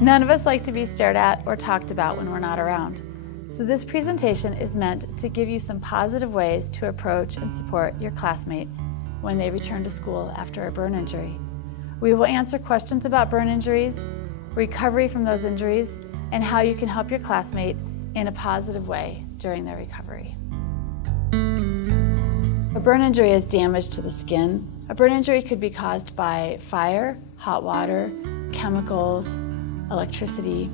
None of us like to be stared at or talked about when we're not around. So this presentation is meant to give you some positive ways to approach and support your classmate when they return to school after a burn injury. We will answer questions about burn injuries, recovery from those injuries, and how you can help your classmate in a positive way during their recovery. A burn injury is damage to the skin. A burn injury could be caused by fire, hot water, chemicals, electricity.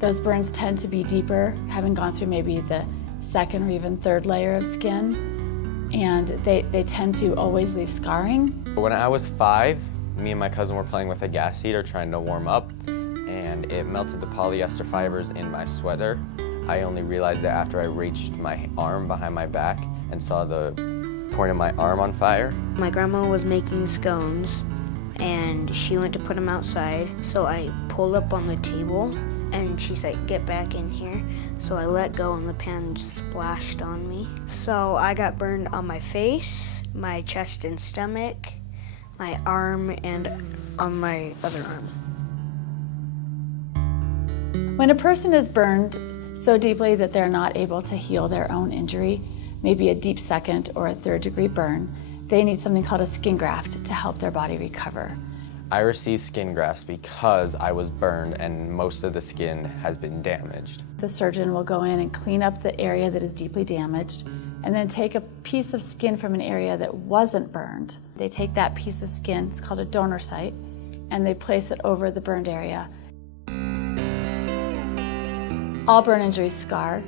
Those burns tend to be deeper, having gone through maybe the second or even third layer of skin, and they tend to always leave scarring. When I was 5, me and my cousin were playing with a gas heater trying to warm up, and it melted the polyester fibers in my sweater. I only realized it after I reached my arm behind my back and saw the point of my arm on fire. My grandma was making scones and she went to put them outside, so I pulled up on the table and she said, "Get back in here." So I let go and the pan just splashed on me. So I got burned on my face, my chest and stomach, my arm, and on my other arm. When a person is burned so deeply that they're not able to heal their own injury, maybe a deep second or a third-degree burn, they need something called a skin graft to help their body recover. I received skin grafts because I was burned and most of the skin has been damaged. The surgeon will go in and clean up the area that is deeply damaged and then take a piece of skin from an area that wasn't burned. They take that piece of skin, it's called a donor site, and they place it over the burned area. All burn injuries scar.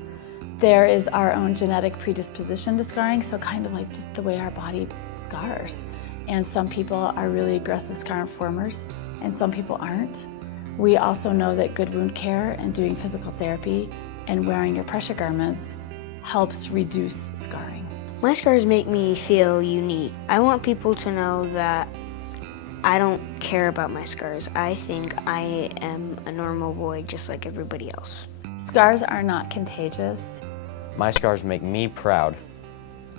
There is our own genetic predisposition to scarring, so kind of like just the way our body scars. And some people are really aggressive scar informers, and some people aren't. We also know that good wound care and doing physical therapy and wearing your pressure garments helps reduce scarring. My scars make me feel unique. I want people to know that I don't care about my scars. I think I am a normal boy just like everybody else. Scars are not contagious. My scars make me proud.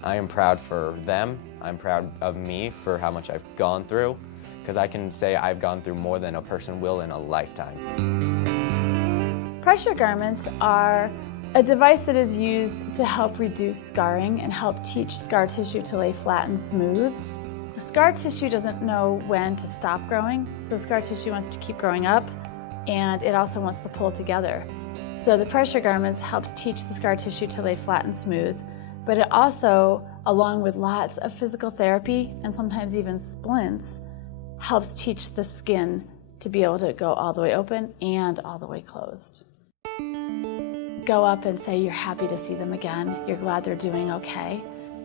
I am proud for them. I'm proud of me for how much I've gone through, because I can say I've gone through more than a person will in a lifetime. Pressure garments are a device that is used to help reduce scarring and help teach scar tissue to lay flat and smooth. Scar tissue doesn't know when to stop growing, so scar tissue wants to keep growing up, and it also wants to pull together. So the pressure garments helps teach the scar tissue to lay flat and smooth, but it also, along with lots of physical therapy and sometimes even splints, helps teach the skin to be able to go all the way open and all the way closed. Go up and say you're happy to see them again, you're glad they're doing okay.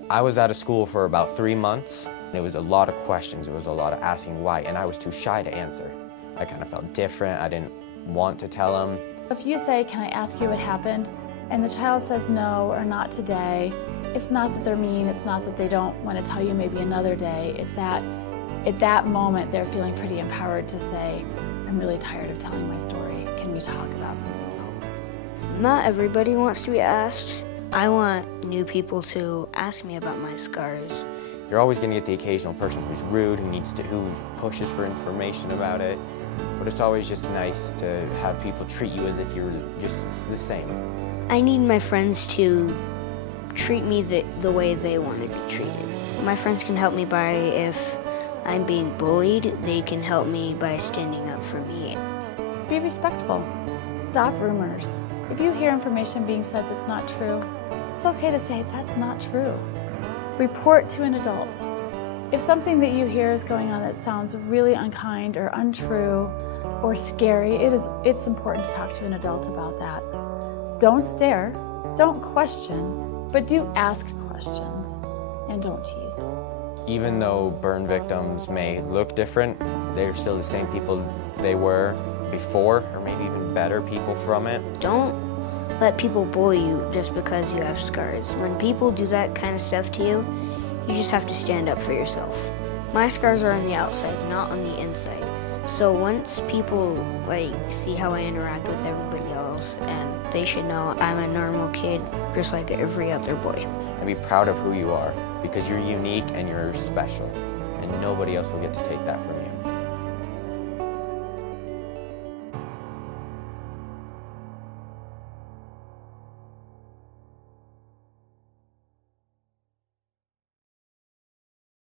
I was out of school for about 3 months. It was a lot of questions, it was a lot of asking why, and I was too shy to answer. I kind of felt different, I didn't want to tell them. If you say, "Can I ask you what happened?" and the child says no or not today, it's not that they're mean, it's not that they don't want to tell you maybe another day, it's that at that moment they're feeling pretty empowered to say, "I'm really tired of telling my story, can we talk about something else?" Not everybody wants to be asked. I want new people to ask me about my scars. You're always going to get the occasional person who's rude, who pushes for information about it, but it's always just nice to have people treat you as if you're just the same. I need my friends to treat me the way they want to be treated. My friends can help me by if I'm being bullied, they can help me by standing up for me. Be respectful. Stop rumors. If you hear information being said that's not true, it's okay to say that's not true. Report to an adult. If something that you hear is going on that sounds really unkind or untrue or scary, it's important to talk to an adult about that. Don't stare, don't question, but do ask questions, and don't tease. Even though burn victims may look different, they're still the same people they were before, or maybe even better people from it. Don't let people bully you just because you have scars. When people do that kind of stuff to you, you just have to stand up for yourself. My scars are on the outside, not on the inside. So once people see how I interact with everybody else, and they should know I'm a normal kid just like every other boy. And be proud of who you are, because you're unique and you're special, and nobody else will get to take that from you.